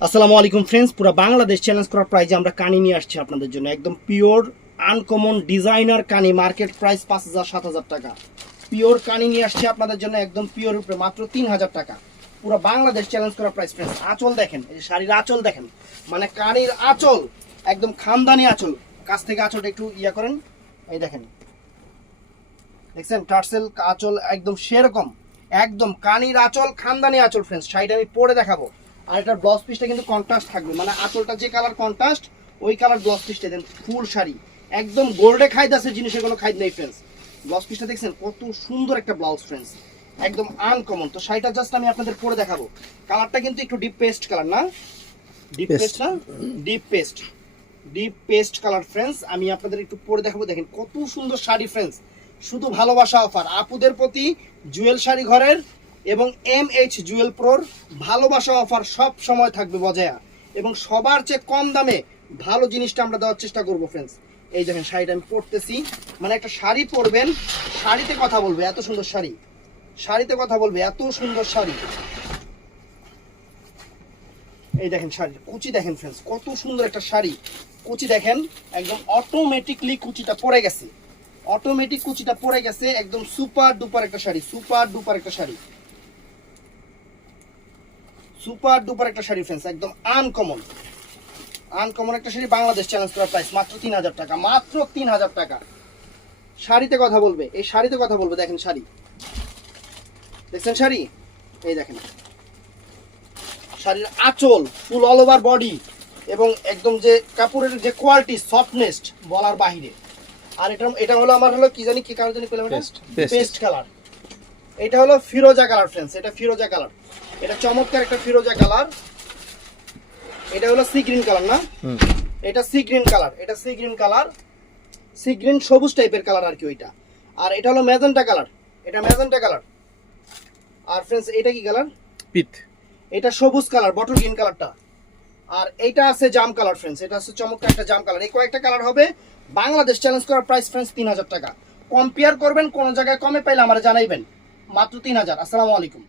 আসসালামু আলাইকুম ফ্রেন্ডস, পুরো বাংলাদেশ চ্যালেঞ্জ করা প্রাইজে আমরা কানি নিয়ে আসছি আপনাদের জন্য। একদম পিওর আনকমন ডিজাইনার কানি, মার্কেট প্রাইস 5,000-7,000 টাকা। পিওর কানি নিয়ে আসছি আপনাদের জন্য, একদম পিওর উপরে মাত্র 3,000 টাকা। পুরো বাংলাদেশ চ্যালেঞ্জ করা প্রাইস ফ্রেন্ডস। আঁচল দেখেন, এই যে শাড়ির আঁচল দেখেন, মানে কানির আঁচল একদম খানদানি আঁচল। কাছ থেকে আঁচলটা একটু ইয়া করেন, এই দেখেন, দেখছেন টার্সেল আঁচল একদম সেরকম, একদম কানির আঁচল, খানদানি আঁচল ফ্রেন্ডস। শাড়িটা আমি পরে দেখাবো। আর এটার ব্লাউজ পিসটা কিন্তু কন্ট্রাস্ট থাকবে, মানে আঁচলটা যে কালার কন্ট্রাস্ট ওই কালার ব্লাউজ পিসটা দেন। ফুল শাড়ি একদম গোল্ডে খাইদ আছে, জিনিসের কোনো খাইদ নেই ফ্রেন্ডস। ব্লাউজ পিসটা দেখছেন কত সুন্দর একটা ব্লাউজ ফ্রেন্ডস, একদম আনকমন। তো শাড়িটা জাস্ট আমি আপনাদের পরে দেখাবো। কালারটা কিন্তু একটু ডিপ পেস্ট কালার, না ডিপ পেস্ট, না ডিপ পেস্ট কালার ফ্রেন্ডস। আমি আপনাদের একটু পরে দেখাবো। দেখেন কত সুন্দর শাড়ি ফ্রেন্ডস। শুধু ভালোবাসা অফার আপুদের প্রতি, জুয়েল শাড়ি ঘরের এবং MH জুয়েল প্রোর ভালোবাসা অফার সব সময় থাকবে বজায়া, এবং সবার চেয়ে কম দামে ভালো জিনিসটা আমরা দেওয়ার চেষ্টা করবো ফ্রেন্ডস। এই দেখেন শাড়িটা আমি পরতেছি, মানে একটা শাড়ি পরবেন, শাড়িতে কথা বলবে, এত সুন্দর শাড়ি, শাড়িতে কথা বলবে, এত সুন্দর শাড়ি। এই দেখেন শাড়ির কুচি দেখেন ফ্রেন্ডস, কত সুন্দর একটা শাড়ি। কুচি দেখেন একদম অটোমেটিকলি কুচিটা পড়ে গেছে, অটোমেটিক কুচিটা পড়ে গেছে। একদম সুপার ডুপার একটা শাড়ি, সুপার ডুপার একটা শাড়ি, সুপার ডুপার একটা শাড়ি ফ্রেন্ডস। একদম আনকমন, আনকমন একটা শাড়ি। বাংলাদেশ চ্যালেঞ্জ করার প্রাইস মাত্র 3,000 টাকা, মাত্র 3,000 টাকা। শাড়িতে কথা বলবে, এই শাড়িতে কথা বলবে। দেখেন শাড়ি, দেখছেন শাড়ি, এই দেখেন শাড়ির আঁচল ফুল অল ওভার বডি, এবং একদম যে কাপড়ের যে কোয়ালিটি, সফটনেস বলার বাহিরে। আর এটা হলো আমার হলো কি জানি কি কালার জানি পেলাম, পেস্ট কালার। এটা হলো ফিরোজা কালার ফ্রেন্ডস, এটা ফিরোজা কালার, এটা চমৎকার একটা ফিরোজা কালার। এটা হলো সি গ্রিন কালার, না এটা সি গ্রিন কালার, এটা sea green colour, sea green সবুজ টাইপের কালার আর কি ওইটা। আর এটা হলো ম্যাজেন্টা কালার, এটা ম্যাজেন্টা কালার। আর ফ্রেন্ডস এটা কি কালার? পিট। এটা সবুজ কালার, বটল গ্রিন কালারটা। আর এইটা আছে জাম কালার ফ্রেন্ডস, এটা আছে চমৎকার একটা জাম কালার। এই কয়েকটা কালার হবে। বাংলাদেশ চ্যালেঞ্জ করার প্রাইস ফ্রেন্ডস 3,000 টাকা। কম্পেয়ার করবেন, কোন জায়গায় কমে পাইলে আমার জানাইবেন। মাত্র 3,000। আসসালামু আলাইকুম।